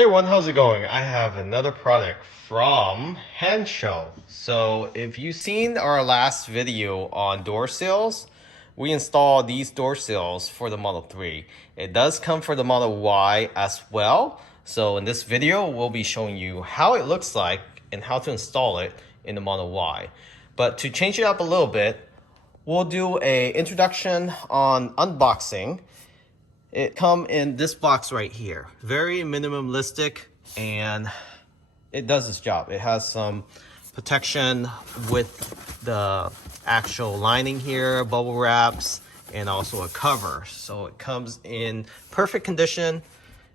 Hey everyone, how's it going? I have another product from Henshow. So if you've seen our last video on door sills, we installed these door sills for the Model 3. It does come for the Model Y as well. So in this video, we'll be showing you how it looks like and how to install it in the Model Y. But to change it up a little bit, we'll do an introduction on unboxing. It come in this box right here. Very minimalistic, and it does its job. It has some protection with the actual lining here, bubble wraps, and also a cover. So it comes in perfect condition,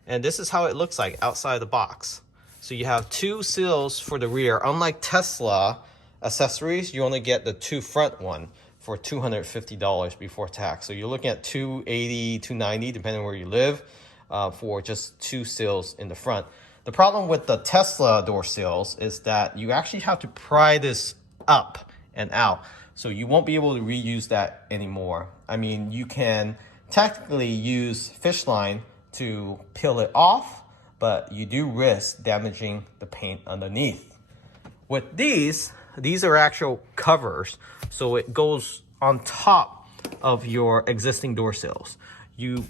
and this is how it looks like outside the box. So you have two sills for the rear. Unlike Tesla accessories, you only get the two front one for $250 before tax. So you're looking at $280, $290, depending on where you live, for just two sills in the front. The problem with the Tesla door sills is that you actually have to pry this up and out. So you won't be able to reuse that anymore. I mean, you can technically use fish line to peel it off, but you do risk damaging the paint underneath. With these are actual covers, so it goes on top of your existing door sills. You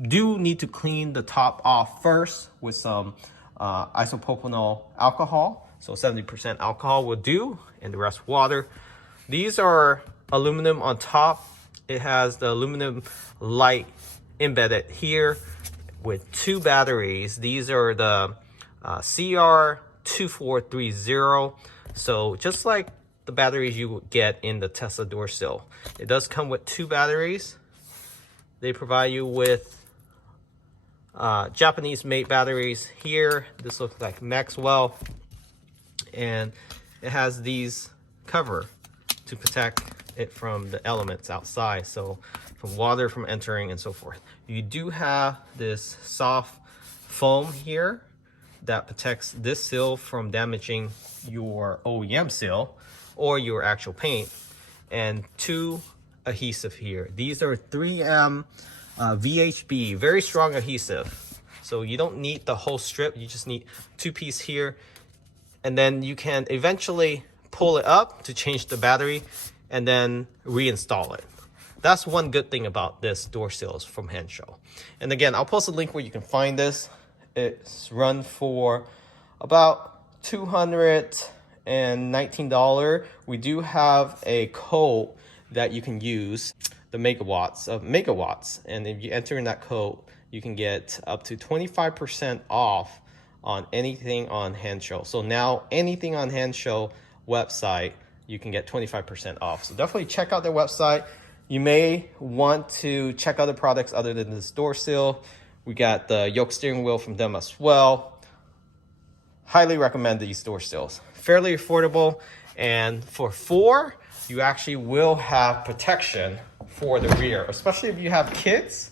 do need to clean the top off first with some isopropyl alcohol. So 70% alcohol will do, and the rest water. These are aluminum on top. It has the aluminum light embedded here with two batteries. These are the CR2430. So just like the batteries you would get in the Tesla door sill, it does come with two batteries. They provide you with Japanese made batteries here. This looks like Maxwell, and it has these cover to protect it from the elements outside, so from water from entering and so forth. You do have this soft foam here that protects this sill from damaging your OEM sill or your actual paint, and two adhesive here. These are 3M VHB, very strong adhesive. So you don't need the whole strip, you just need two pieces here, and then you can eventually pull it up to change the battery and then reinstall it. That's one good thing about this door sills from Henshow. And again, I'll post a link where you can find this. It's run for about $219. We do have a code that you can use, the megawatts, and if you enter in that code, you can get up to 25% off on anything on Henshow. So now anything on Henshow website, you can get 25% off. So definitely check out their website. You may want to check other products other than this door sill. We got the yoke steering wheel from them as well. Highly recommend these door sills. Fairly affordable, and for four, you actually will have protection for the rear. Especially if you have kids,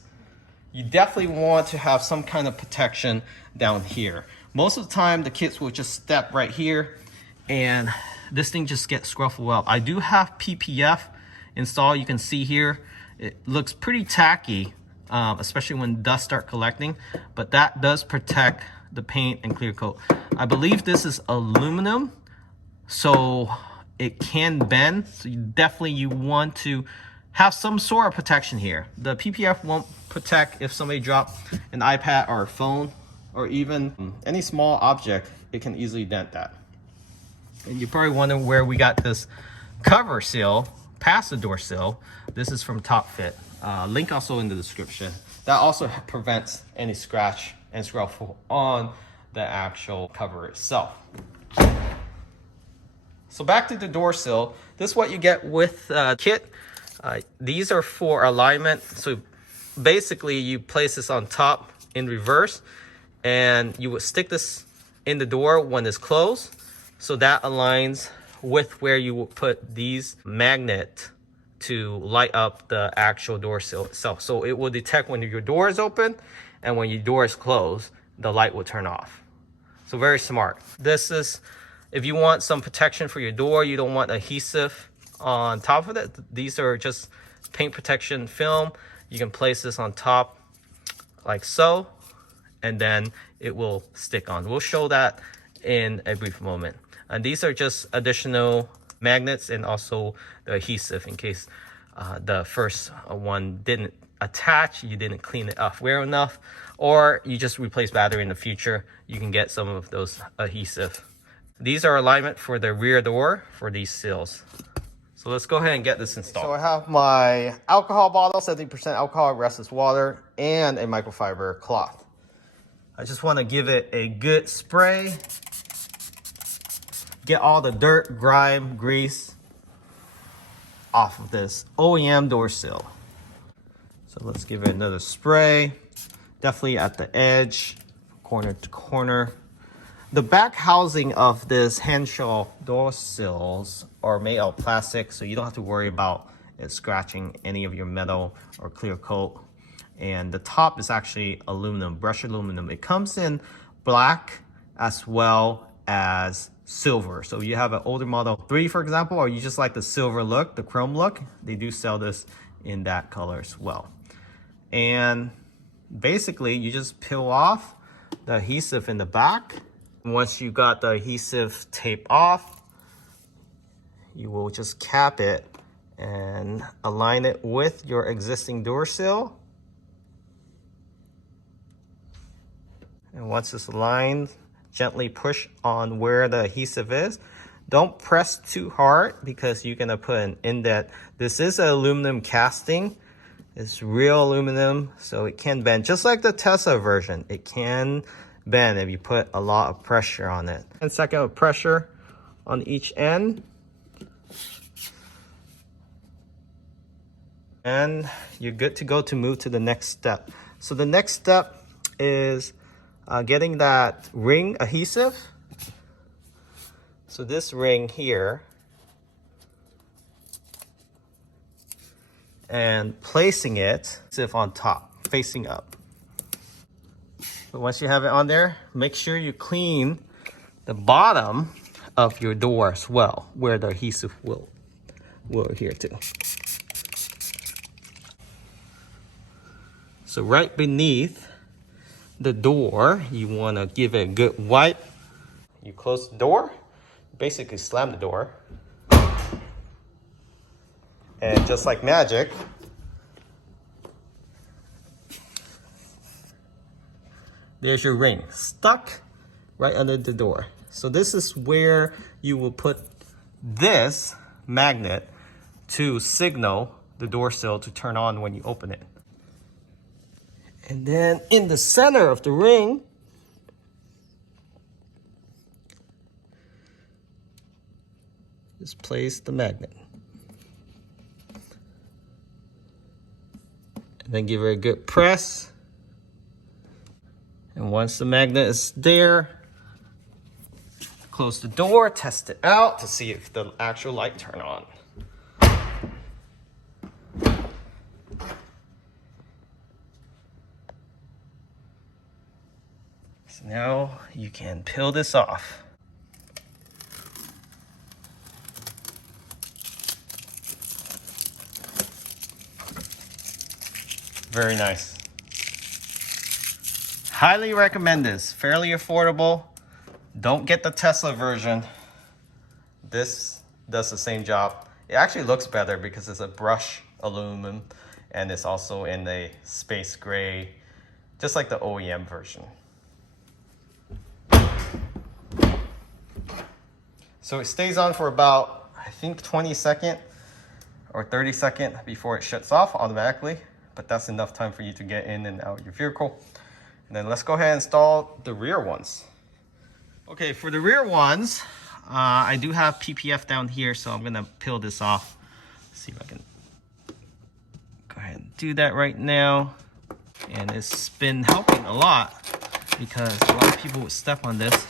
you definitely want to have some kind of protection down here. Most of the time, the kids will just step right here, and this thing just gets scruffled up. I do have PPF installed. You can see here, it looks pretty tacky, especially when dust start collecting, but that does protect the paint and clear coat. I believe this is aluminum, so it can bend. So you want to have some sort of protection here. The PPF won't protect if somebody dropped an iPad or a phone or even any small object. It can easily dent that. And you probably wonder where we got this cover seal past the door sill. This is from Top Fit. Link also in the description. That also prevents any scratch and scruffle on the actual cover itself. So back to the door sill. This is what you get with kit. These are for alignment. So basically you place this on top in reverse, and you would stick this in the door when it's closed. So that aligns with where you will put these magnets to light up the actual door sill itself. So it will detect when your door is open, and when your door is closed, the light will turn off. So very smart. This is, if you want some protection for your door, you don't want adhesive on top of it. These are just paint protection film. You can place this on top like so, and then it will stick on. We'll show that in a brief moment. And these are just additional magnets and also the adhesive in case the first one didn't attach, you didn't clean it off well enough, or you just replace battery in the future, you can get some of those adhesive. These are alignment for the rear door for these sills. So let's go ahead and get this installed. So I have my alcohol bottle, 70% alcohol, restless water, and a microfiber cloth. I just want to give it a good spray. Get all the dirt, grime, grease off of this OEM door sill. So let's give it another spray. Definitely at the edge, corner to corner. The back housing of this Henshaw door sills are made of plastic, so you don't have to worry about it scratching any of your metal or clear coat. And the top is actually aluminum, brushed aluminum. It comes in black as well as silver. So you have an older Model 3, for example, or you just like the silver look, the chrome look, they do sell this in that color as well. And basically, you just peel off the adhesive in the back. Once you got the adhesive tape off, you will just cap it and align it with your existing door sill. And once it's aligned, gently push on where the adhesive is. Don't press too hard because you're gonna put an indent. This is an aluminum casting. It's real aluminum, so it can bend. Just like the Tesla version, it can bend if you put a lot of pressure on it. 10 seconds of pressure on each end. And you're good to go to move to the next step. So the next step is getting that ring adhesive. So this ring here, and placing it on top, facing up. But once you have it on there, make sure you clean the bottom of your door as well, where the adhesive will adhere to. So right beneath the door, you want to give it a good wipe. You close the door, basically slam the door. And just like magic, there's your ring stuck right under the door. So this is where you will put this magnet to signal the door sill to turn on when you open it. And then in the center of the ring, just place the magnet. And then give it a good press. And once the magnet is there, close the door, test it out to see if the actual light turn on. So now you can peel this off. Very nice. Highly recommend this. Fairly affordable. Don't get the Tesla version. This does the same job. It actually looks better because it's a brushed aluminum and it's also in a space gray, just like the OEM version. So it stays on for about, I think 20 seconds or 30 seconds before it shuts off automatically, but that's enough time for you to get in and out of your vehicle. And then let's go ahead and install the rear ones. Okay, for the rear ones, I do have PPF down here, so I'm gonna peel this off. See if I can go ahead and do that right now. And it's been helping a lot because a lot of people would step on this.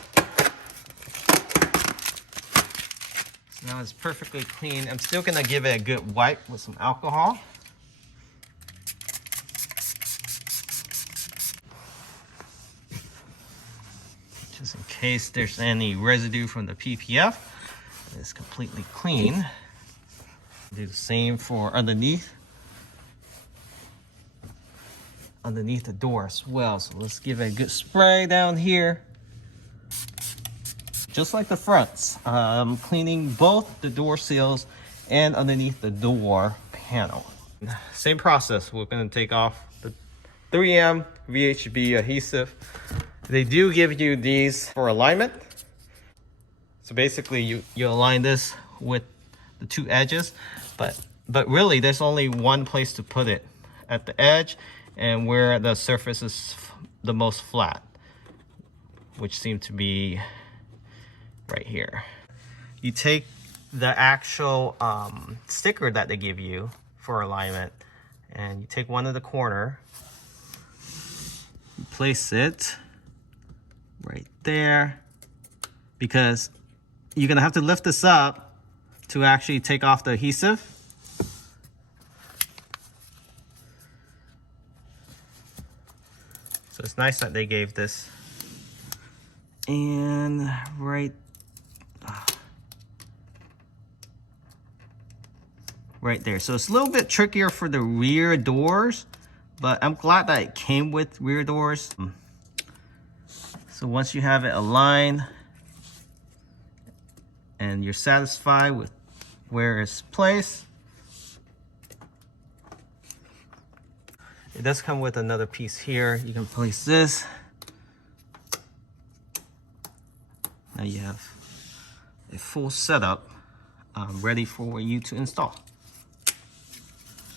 So now it's perfectly clean. I'm still gonna give it a good wipe with some alcohol. Just in case there's any residue from the PPF. It's completely clean. Do the same for underneath. underneath the door as well. So let's give it a good spray down here. Just like the fronts, cleaning both the door seals and underneath the door panel. Same process. We're going to take off the 3M VHB adhesive. They do give you these for alignment. So basically you align this with the two edges, but really there's only one place to put it, at the edge and where the surface is the most flat, which seemed to be right here. You take the actual sticker that they give you for alignment, and you take one of the corner, you place it right there, because you're gonna have to lift this up to actually take off the adhesive. So it's nice that they gave this. And right there. So it's a little bit trickier for the rear doors, but I'm glad that it came with rear doors. So once you have it aligned and you're satisfied with where it's placed, it does come with another piece here. You can place this. Now you have a full setup ready for you to install.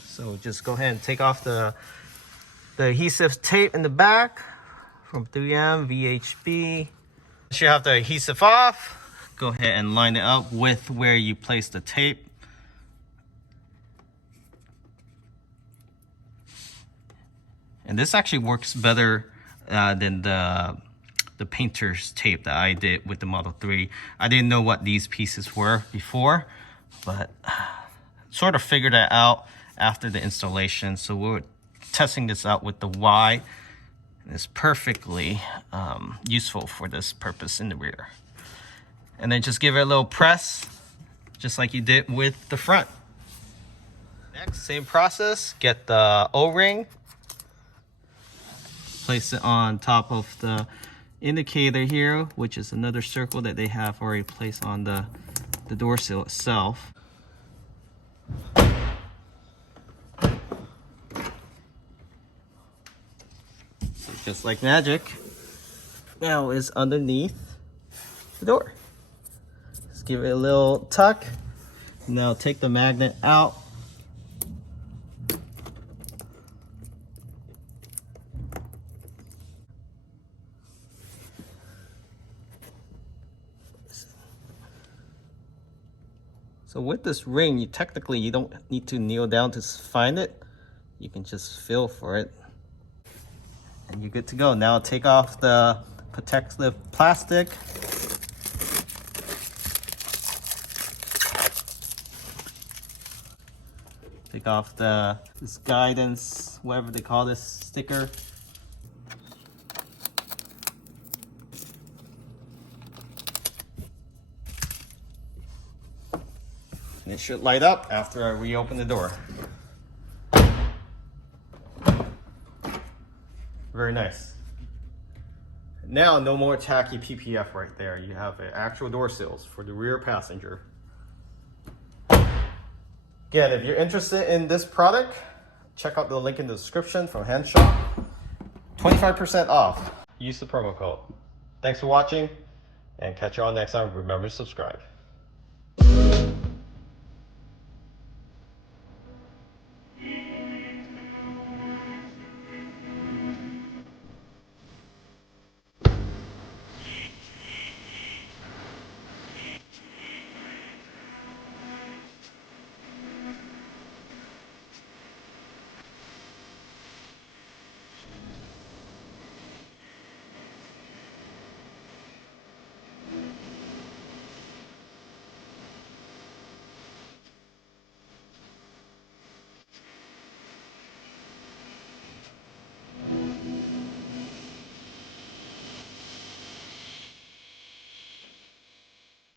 So just go ahead and take off the adhesive tape in the back from 3M VHB. Once you have the adhesive off, go ahead and line it up with where you place the tape. And this actually works better than the painter's tape that I did with the Model 3. I didn't know what these pieces were before, but sort of figured that out after the installation. So we're testing this out with the Y. It's perfectly useful for this purpose in the rear. And then just give it a little press, just like you did with the front. Next, same process. Get the O-ring, place it on top of the indicator here, which is another circle that they have already placed on the door sill itself. So just like magic, now is underneath the door. Just give it a little tuck. Now take the magnet out. So with this ring, you don't need to kneel down to find it. You can just feel for it. And you're good to go. Now take off the protective plastic. Take off this guidance, whatever they call this sticker. And it should light up after I reopen the door. Very nice. Now, no more tacky PPF right there. You have actual door sills for the rear passenger. Again, if you're interested in this product, check out the link in the description from Handshop. 25% off. Use the promo code. Thanks for watching, and catch you all next time. Remember to subscribe.